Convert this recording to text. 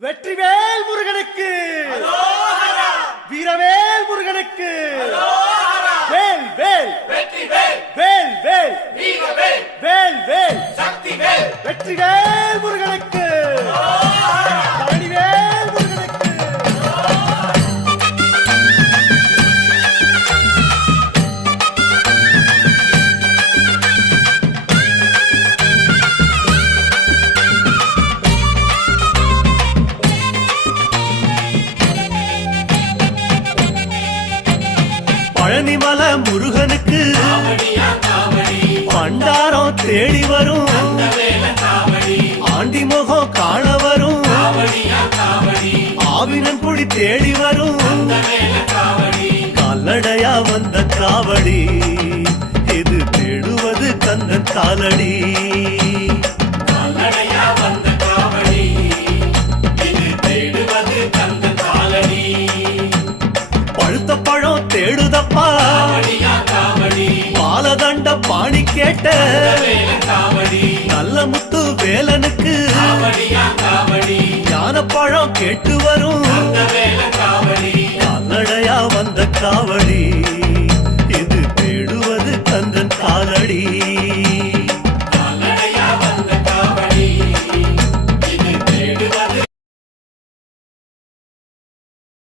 வெற்றிவேல் முருகனுக்கு வீரவேல் முருகனுக்கு வேல் வேல் வெற்றிவேல் வேல் வேல் வீரவேல் வேல் வேல் சக்திவேல் வெற்றிவேல் முருகனுக்கு பழனிவேல் முருகனுக்கு பழனிமல முருகனுக்கு காவடியா காவடி பண்டாரம் தேடி வரும் வேல காவடி ஆண்டி முகம் காண வரும் காவடியா காவடி ஆவினன் குடி தேடி வரும் வேல காவடி கால்நடையா வந்த காவடி இது தேடுவது கந்தன் காலடி கால்நடையா வந்த காவடி இது தேடுவது கந்த காலடி பழுத்த பழம் தேடுதப்பா காவடியா காவடி பாலதண்ட பாணி கேட்ட வேல காவடி நல்ல முத்து வேலனுக்கு காவடியா காவடி ஞானப்பழம் கேட்டு வரும் வேல காவடி கால்நடையா வந்த காவடி இது தேடுவது கந்தன் காலடி